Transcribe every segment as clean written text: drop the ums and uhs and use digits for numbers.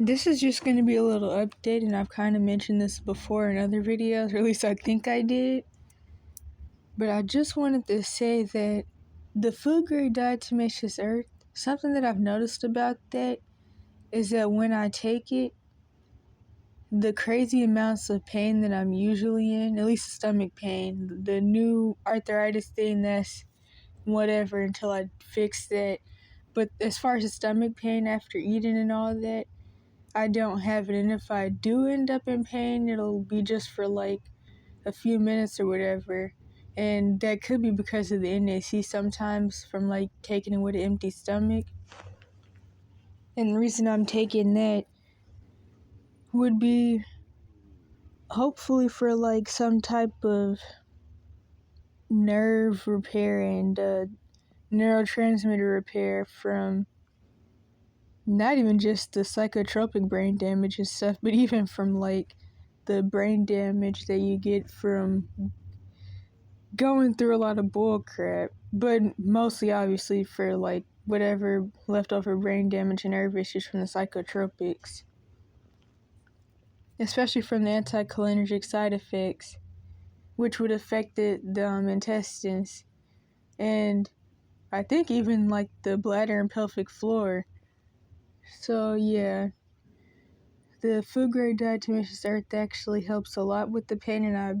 This is just going to be a little update, and I've kind of mentioned this before in other videos, or at least I think I did. But I just wanted to say that the food grade diatomaceous earth, something that I've noticed about that is that when I take it, the crazy amounts of pain that I'm usually in, at least stomach pain, the new arthritis thing, that's whatever until I fix that. But as far as the stomach pain after eating and all that, I don't have it, and if I do end up in pain, it'll be just for like a few minutes or whatever, and that could be because of the NAC sometimes from like taking it with an empty stomach. And the reason I'm taking that would be hopefully for like some type of nerve repair and neurotransmitter repair from not even just the psychotropic brain damage and stuff, but even from like the brain damage that you get from going through a lot of bull crap, but mostly obviously for like whatever leftover brain damage and nerve issues from the psychotropics, especially from the anticholinergic side effects, which would affect the intestines and I think even like the bladder and pelvic floor. So yeah, the food grade diatomaceous earth actually helps a lot with the pain, and I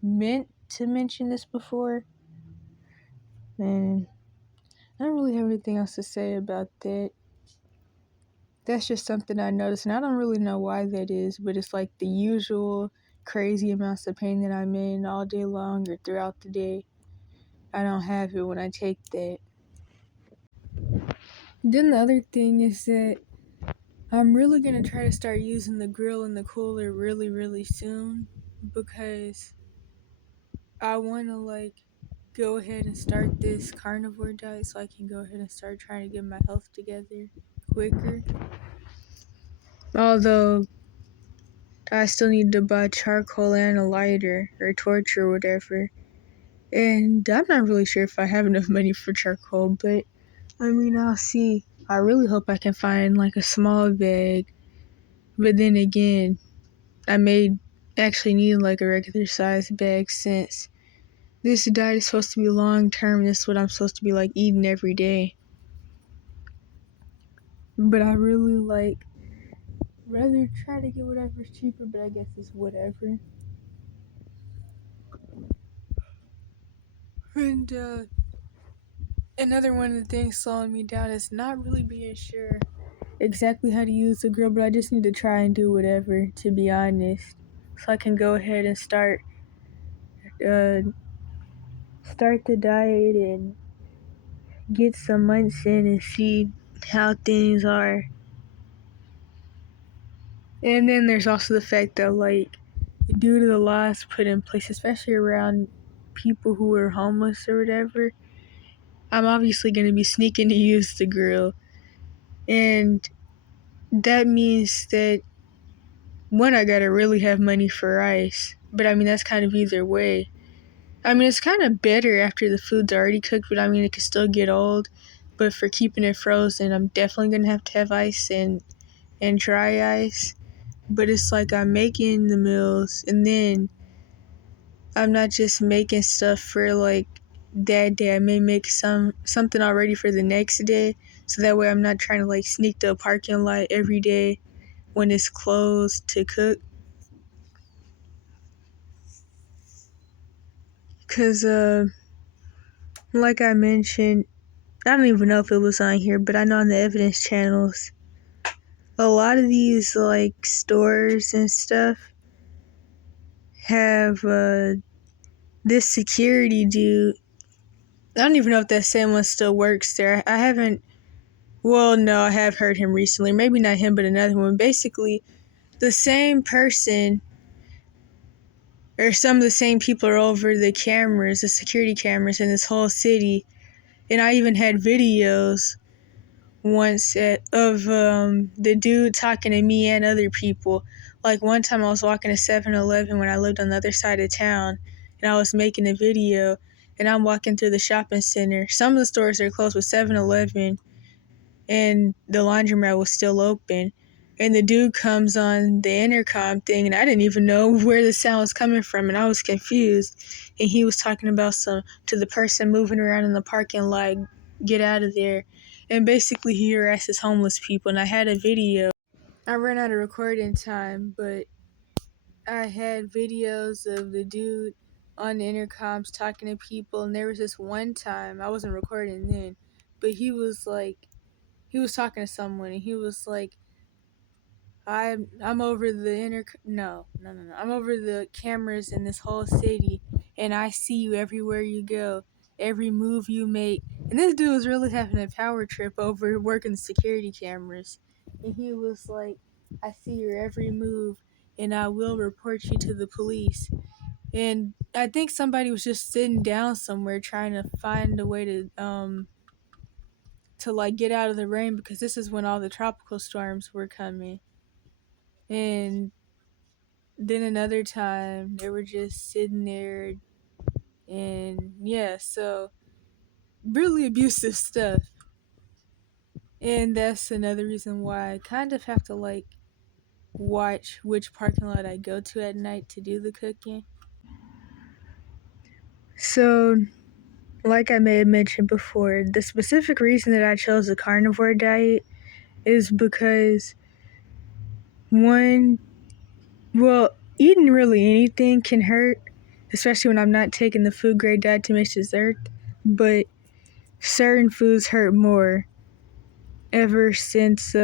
meant to mention this before, and I don't really have anything else to say about that. That's just something I noticed, and I don't really know why that is, but it's like the usual crazy amounts of pain that I'm in all day long or throughout the day. I don't have it when I take that. Then the other thing is that I'm really going to try to start using the grill and the cooler really, really soon, because I want to like go ahead and start this carnivore diet so I can go ahead and start trying to get my health together quicker. Although I still need to buy charcoal and a lighter or torch or whatever. And I'm not really sure if I have enough money for charcoal, but I mean, I'll see. I really hope I can find like a small bag. But then again, I may actually need like a regular size bag since this diet is supposed to be long term. This is what I'm supposed to be like eating every day. But I really like rather try to get whatever's cheaper, but I guess it's whatever. And another one of the things slowing me down is not really being sure exactly how to use the grill, but I just need to try and do whatever, to be honest, so I can go ahead and start the diet and get some months in and see how things are. And then there's also the fact that like due to the laws put in place, especially around people who are homeless or whatever, I'm obviously going to be sneaking to use the grill. And that means that, one, I gotta really have money for rice. But I mean, that's kind of either way. I mean, it's kind of better after the food's already cooked, but I mean, it could still get old. But for keeping it frozen, I'm definitely going to have ice and dry ice. But it's like I'm making the meals, and then I'm not just making stuff for like that day. I may make something already for the next day, so that way I'm not trying to like sneak to a parking lot every day when it's closed to cook. Cause like I mentioned, I don't even know if it was on here, but I know on the evidence channels, a lot of these like stores and stuff have this security dude. I don't even know if that same one still works there. I haven't. Well, no, I have heard him recently. Maybe not him, but another one. Basically, the same person or some of the same people are over the cameras, the security cameras in this whole city. And I even had videos once of the dude talking to me and other people. Like one time I was walking to 7-Eleven when I lived on the other side of town, and I was making a video, and I'm walking through the shopping center. Some of the stores are closed, with 7-Eleven and the laundromat was still open. and the dude comes on the intercom thing, and I didn't even know where the sound was coming from, and I was confused. And he was talking about to the person moving around in the parking lot, get out of there. And basically he harasses homeless people, and I had a video. I ran out of recording time, but I had videos of the dude on the intercoms talking to people, and there was this one time, I wasn't recording then, but he was talking to someone, and he was like, I'm over the I'm over the cameras in this whole city, and I see you everywhere you go, every move you make. And this dude was really having a power trip over working security cameras. And he was like, I see your every move, and I will report you to the police. And I think somebody was just sitting down somewhere trying to find a way to like get out of the rain, because this is when all the tropical storms were coming. And then another time they were just sitting there, and yeah, so really abusive stuff. And that's another reason why I kind of have to like watch which parking lot I go to at night to do the cooking. So, like I may have mentioned before, the specific reason that I chose the carnivore diet is because, one, well, eating really anything can hurt, especially when I'm not taking the food grade diatomaceous dessert, but certain foods hurt more. Ever since,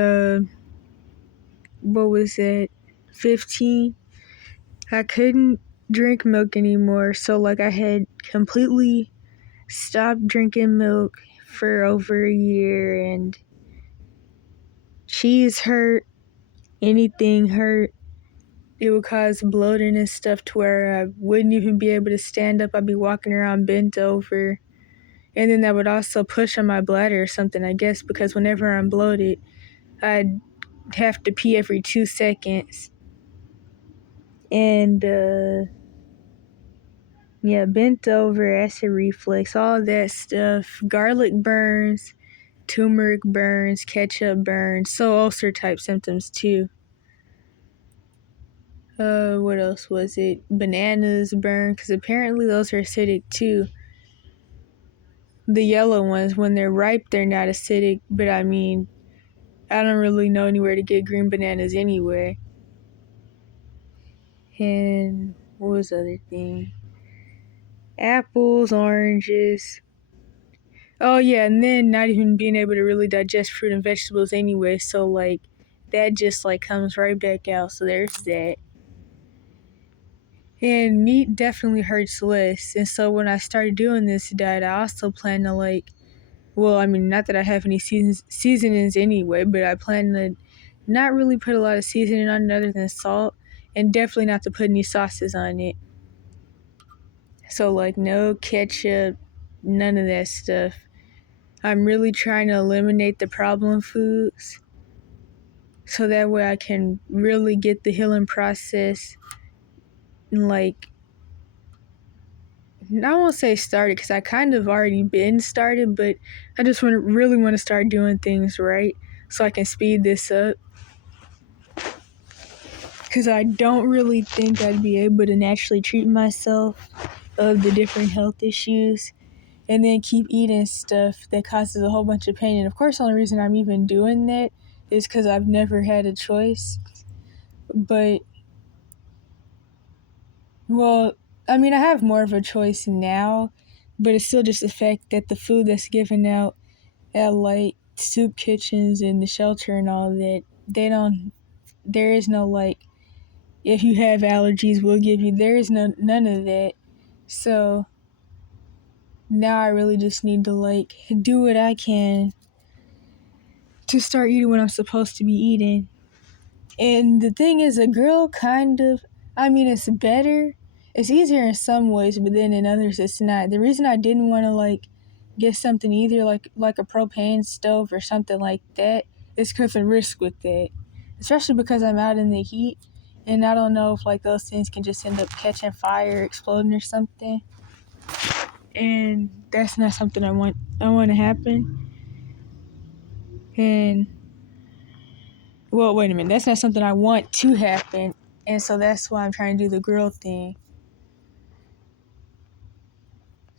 what was it, 15, I couldn't drink milk anymore, so like I had completely stopped drinking milk for over a year, and cheese hurt, anything hurt. It would cause bloating and stuff to where I wouldn't even be able to stand up. I'd be walking around bent over. And then that would also push on my bladder or something, I guess, because whenever I'm bloated, I'd have to pee every 2 seconds. And, yeah, bent over, acid reflux, all that stuff. Garlic burns, turmeric burns, ketchup burns, so ulcer type symptoms too. What else was it? Bananas burn, because apparently those are acidic too. The yellow ones, when they're ripe, they're not acidic, but I mean, I don't really know anywhere to get green bananas anyway. And what was the other thing? Apples, oranges. Oh yeah, and then not even being able to really digest fruit and vegetables anyway, so like that just like comes right back out, so there's that. And meat definitely hurts less, and so when I started doing this diet, I also plan to like, well, I mean, not that I have any seasonings anyway, but I plan to not really put a lot of seasoning on it other than salt, and definitely not to put any sauces on it. So like no ketchup, none of that stuff. I'm really trying to eliminate the problem foods, so that way I can really get the healing process, like, I won't say started, because I kind of already been started, but I just really want to start doing things right so I can speed this up, because I don't really think I'd be able to naturally treat myself of the different health issues and then keep eating stuff that causes a whole bunch of pain. And of course, the only reason I'm even doing that is because I've never had a choice. But, well, I mean, I have more of a choice now, but it's still just the fact that the food that's given out at like soup kitchens and the shelter and all that, there is no like, if you have allergies, we'll give you, there is none of that. So now I really just need to like do what I can to start eating what I'm supposed to be eating. And the thing is, a grill kind of, I mean, it's better. It's easier in some ways, but then in others it's not. The reason I didn't want to like get something either like a propane stove or something like that is because of risk with that. Especially because I'm out in the heat, and I don't know if like those things can just end up catching fire, exploding or something. And that's not something I want to happen. And Well, wait a minute. That's not something I want to happen. And so that's why I'm trying to do the grill thing.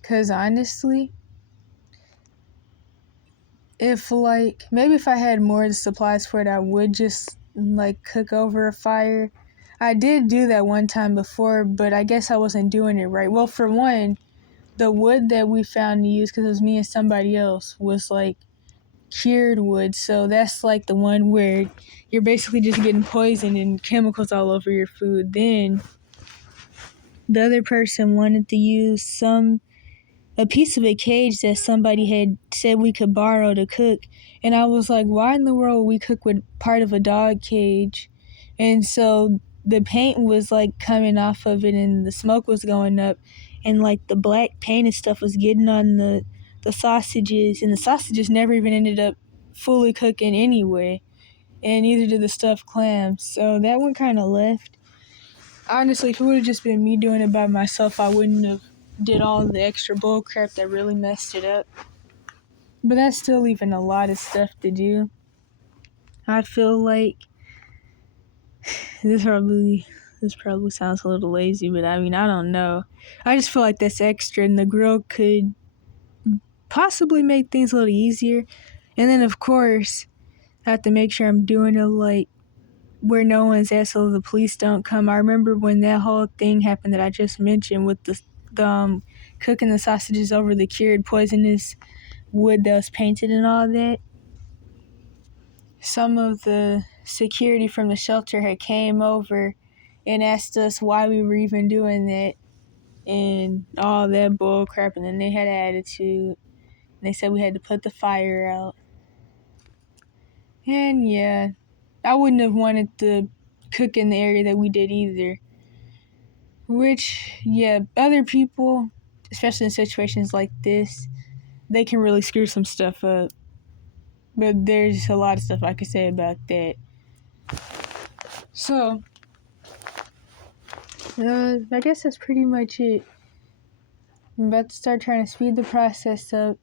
Because honestly, maybe if I had more of the supplies for it, I would just, cook over a fire. I did do that one time before, but I guess I wasn't doing it right. Well, for one, the wood that we found to use, because it was me and somebody else, was, cured wood. So that's, the one where you're basically just getting poison and chemicals all over your food. Then the other person wanted to use a piece of a cage that somebody had said we could borrow to cook. And I was like, why in the world would we cook with part of a dog cage? And so the paint was coming off of it and the smoke was going up and the black paint and stuff was getting on the sausages, and the sausages never even ended up fully cooking anyway. And neither did the stuffed clams. So that one kind of left. Honestly, if it would have just been me doing it by myself, I wouldn't have did all the extra bull crap that really messed it up. But that's still leaving a lot of stuff to do. I feel like this probably sounds a little lazy, but I mean, I don't know. I just feel like that's extra, and the grill could possibly make things a little easier. And then, of course, I have to make sure I'm doing it where no one's at so the police don't come. I remember when that whole thing happened that I just mentioned with the cooking the sausages over the cured poisonous wood that was painted and all that. Some of the security from the shelter had came over and asked us why we were even doing that and all that bull crap, and then they had an attitude. They said we had to put the fire out. And yeah, I wouldn't have wanted to cook in the area that we did either. Which, yeah, other people, especially in situations like this, they can really screw some stuff up. But there's a lot of stuff I could say about that. So, I guess that's pretty much it. I'm about to start trying to speed the process up.